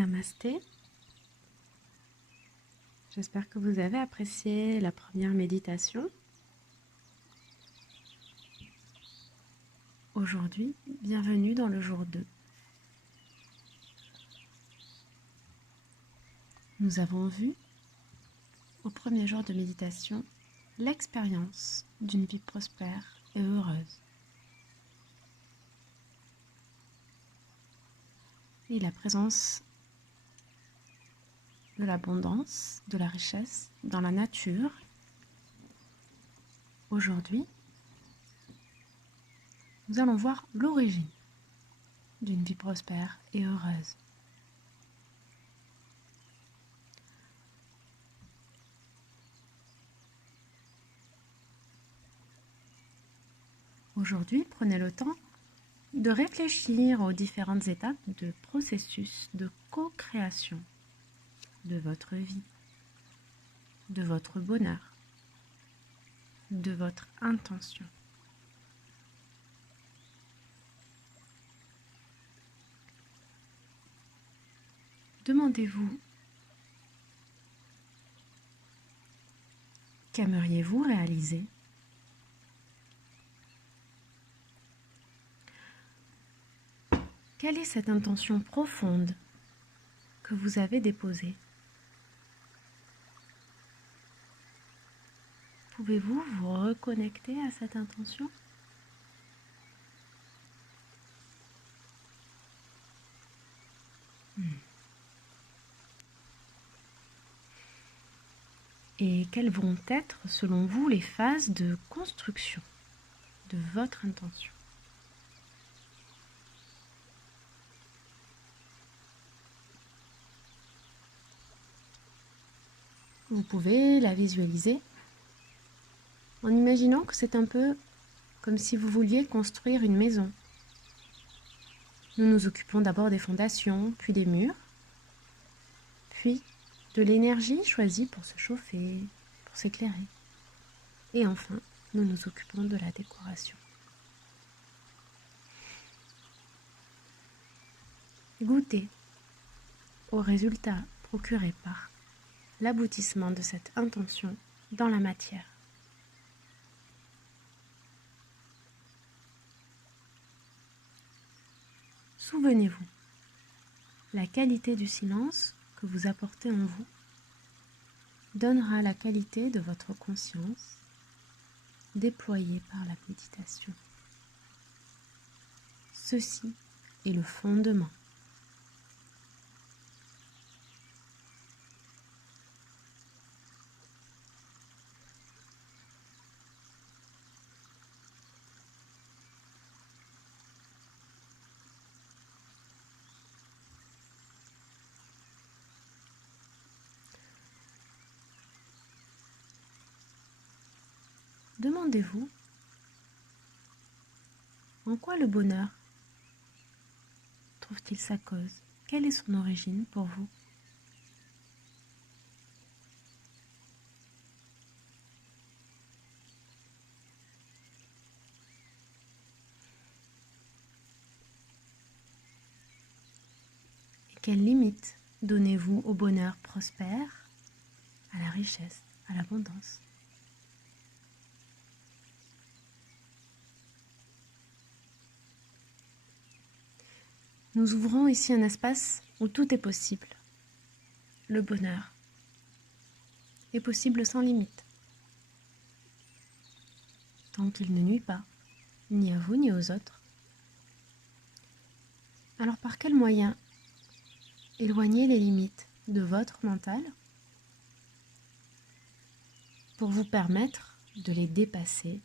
Namasté. J'espère que vous avez apprécié la première méditation. Aujourd'hui, bienvenue dans le jour 2. Nous avons vu, au premier jour de méditation, l'expérience d'une vie prospère et heureuse. Et la présence de l'abondance, de la richesse dans la nature. Aujourd'hui, nous allons voir l'origine d'une vie prospère et heureuse. Aujourd'hui, prenez le temps de réfléchir aux différentes étapes de processus de co-création de votre vie, de votre bonheur, de votre intention. Demandez-vous, qu'aimeriez-vous réaliser ? Quelle est cette intention profonde que vous avez déposée ? Pouvez-vous vous reconnecter à cette intention ? Et quelles vont être, selon vous, les phases de construction de votre intention ? Vous pouvez la visualiser en imaginant que c'est un peu comme si vous vouliez construire une maison. Nous nous occupons d'abord des fondations, puis des murs, puis de l'énergie choisie pour se chauffer, pour s'éclairer. Et enfin, nous nous occupons de la décoration. Goûtez au résultat procuré par l'aboutissement de cette intention dans la matière. Souvenez-vous, la qualité du silence que vous apportez en vous donnera la qualité de votre conscience déployée par la méditation. Ceci est le fondement. Demandez-vous en quoi le bonheur trouve-t-il sa cause ? Quelle est son origine pour vous ? Et quelles limites donnez-vous au bonheur prospère, à la richesse, à l'abondance ? Nous ouvrons ici un espace où tout est possible. Le bonheur est possible sans limite, tant qu'il ne nuit pas, ni à vous ni aux autres. Alors par quels moyens éloigner les limites de votre mental pour vous permettre de les dépasser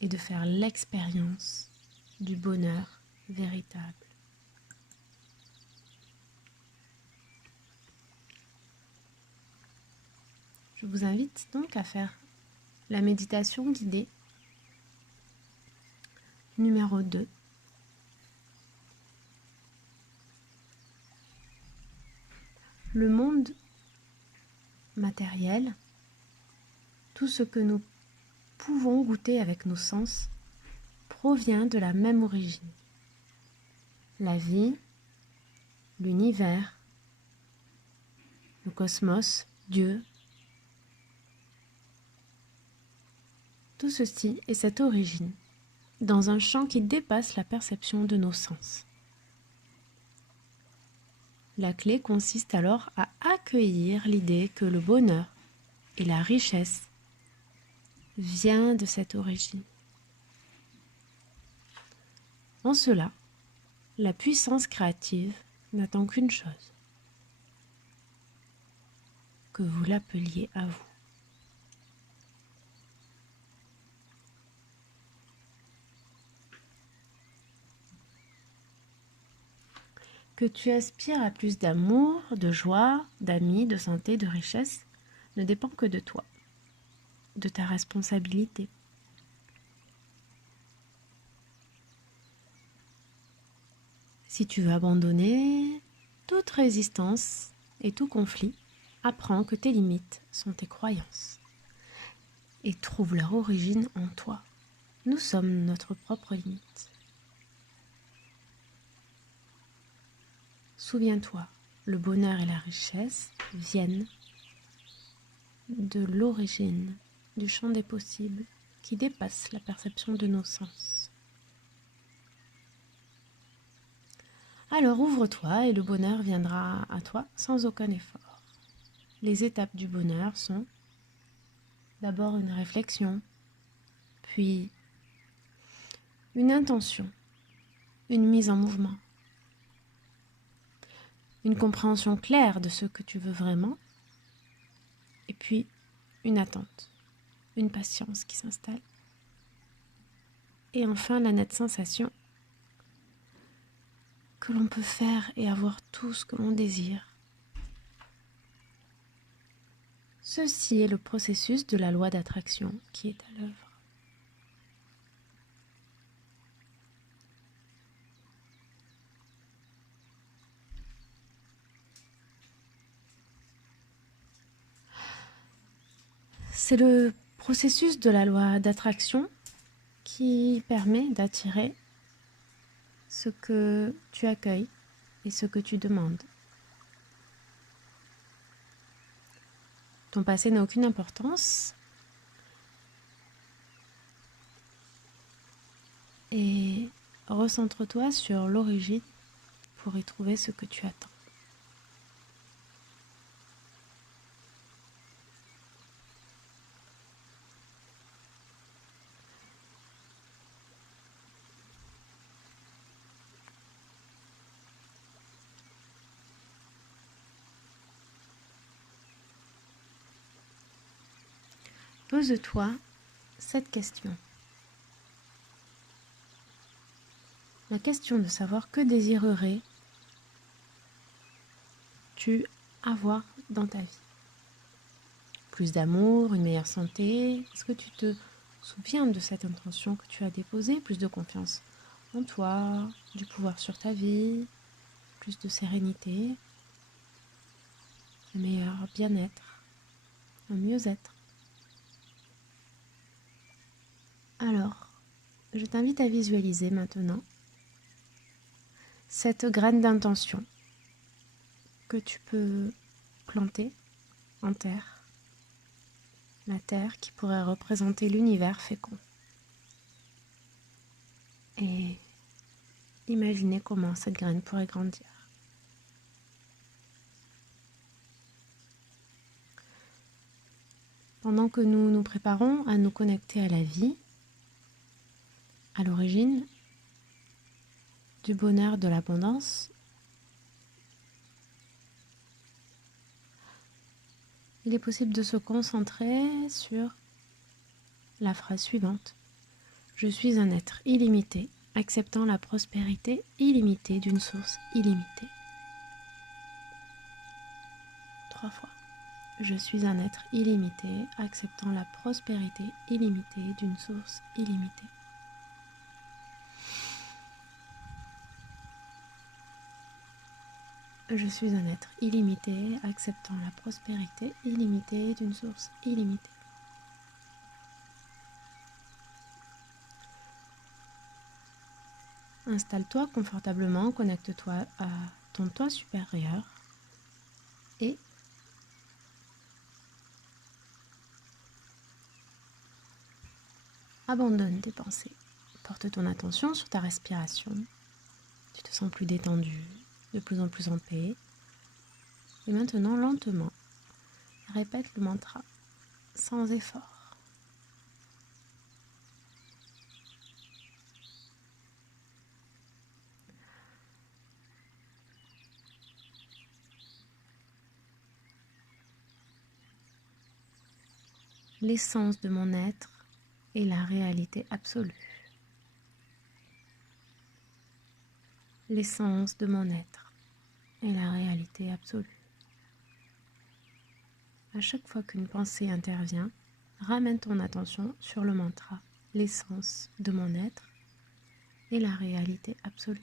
et de faire l'expérience du bonheur véritable. Je vous invite donc à faire la méditation guidée numéro 2. Le monde matériel, tout ce que nous pouvons goûter avec nos sens, provient de la même origine. La vie, l'univers, le cosmos, Dieu. Tout ceci est cette origine, dans un champ qui dépasse la perception de nos sens. La clé consiste alors à accueillir l'idée que le bonheur et la richesse viennent de cette origine. En cela, la puissance créative n'attend qu'une chose, que vous l'appeliez à vous. Que tu aspires à plus d'amour, de joie, d'amis, de santé, de richesse, ne dépend que de toi, de ta responsabilité. Si tu veux abandonner toute résistance et tout conflit, apprends que tes limites sont tes croyances et trouve leur origine en toi. Nous sommes notre propre limite. Souviens-toi, le bonheur et la richesse viennent de l'origine, du champ des possibles qui dépasse la perception de nos sens. Alors ouvre-toi et le bonheur viendra à toi sans aucun effort. Les étapes du bonheur sont d'abord une réflexion, puis une intention, une mise en mouvement, une compréhension claire de ce que tu veux vraiment, et puis une attente, une patience qui s'installe, et enfin la nette sensation que l'on peut faire et avoir tout ce que l'on désire. Ceci est le processus de la loi d'attraction qui est à l'œuvre. C'est le processus de la loi d'attraction qui permet d'attirer ce que tu accueilles et ce que tu demandes. Ton passé n'a aucune importance et recentre-toi sur l'origine pour y trouver ce que tu attends. Pose-toi cette question. La question de savoir que désirerais-tu avoir dans ta vie? Plus d'amour, une meilleure santé? Est-ce que tu te souviens de cette intention que tu as déposée? Plus de confiance en toi, du pouvoir sur ta vie, plus de sérénité, un meilleur bien-être, un mieux-être. Alors, je t'invite à visualiser maintenant cette graine d'intention que tu peux planter en terre, la terre qui pourrait représenter l'univers fécond. Et imaginer comment cette graine pourrait grandir. Pendant que nous nous préparons à nous connecter à la vie, à l'origine du bonheur, de l'abondance, il est possible de se concentrer sur la phrase suivante. Je suis un être illimité, acceptant la prospérité illimitée d'une source illimitée. 3 fois. Je suis un être illimité, acceptant la prospérité illimitée d'une source illimitée. Je suis un être illimité, acceptant la prospérité illimitée d'une source illimitée. Installe-toi confortablement, connecte-toi à ton toi supérieur et abandonne tes pensées. Porte ton attention sur ta respiration. Tu te sens plus détendu, de plus en plus en paix. Et maintenant, lentement, répète le mantra sans effort. L'essence de mon être est la réalité absolue. L'essence de mon être est la réalité absolue. À chaque fois qu'une pensée intervient, ramène ton attention sur le mantra. L'essence de mon être est la réalité absolue.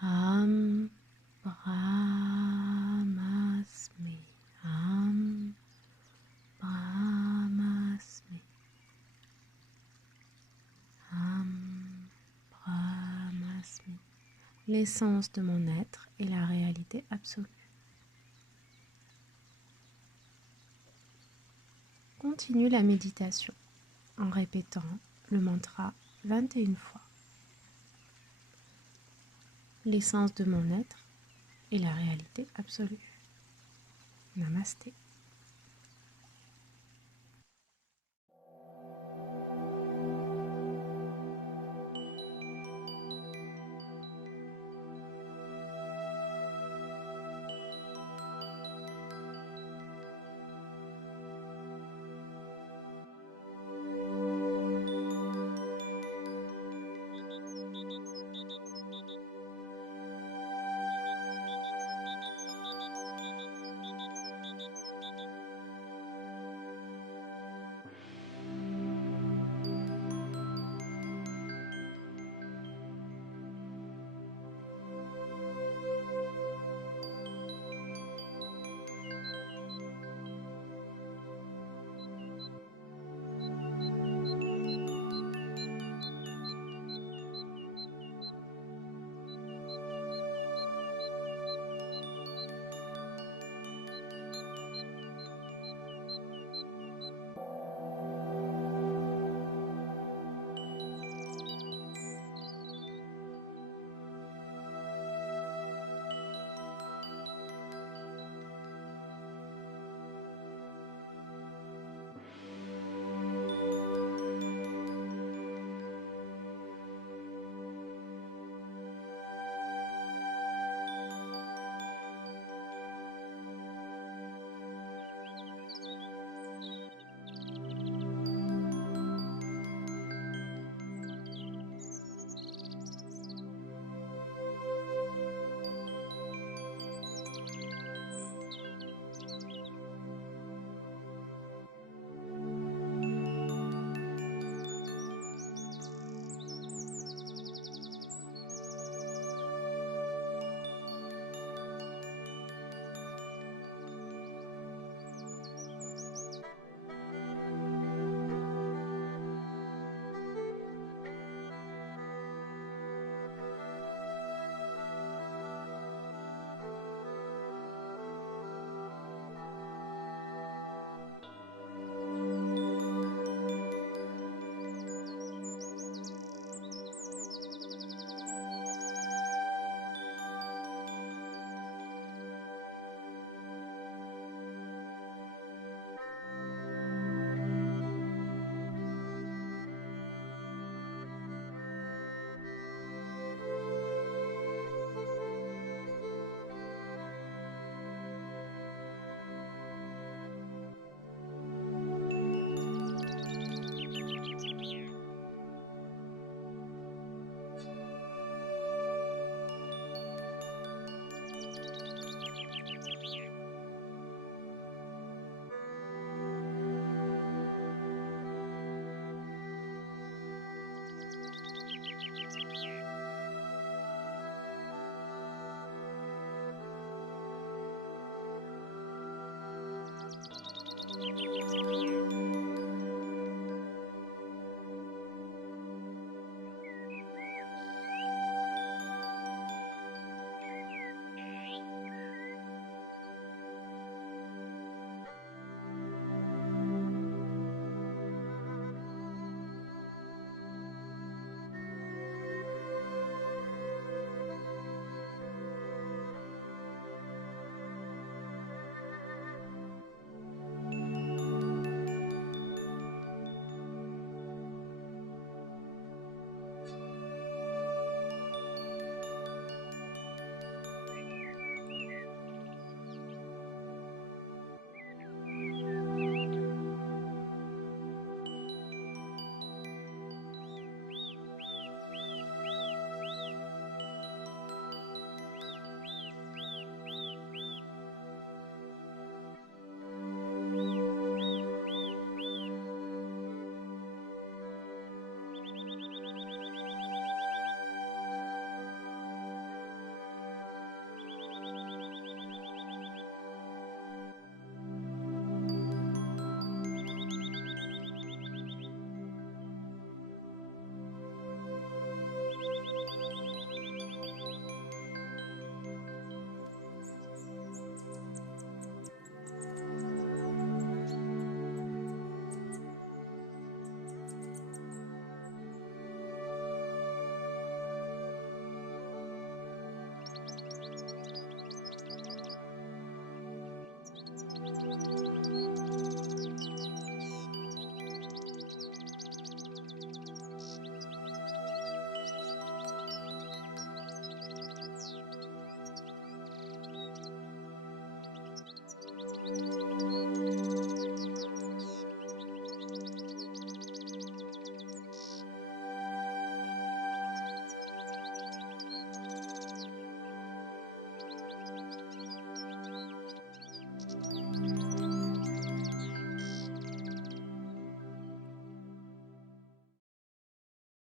Am Brahmasmi. Am Brahmasmi. Am Brahmasmi. L'essence de mon être est la réalité absolue. Continue la méditation en répétant le mantra 21 fois. L'essence de mon être est la réalité absolue. Namasté.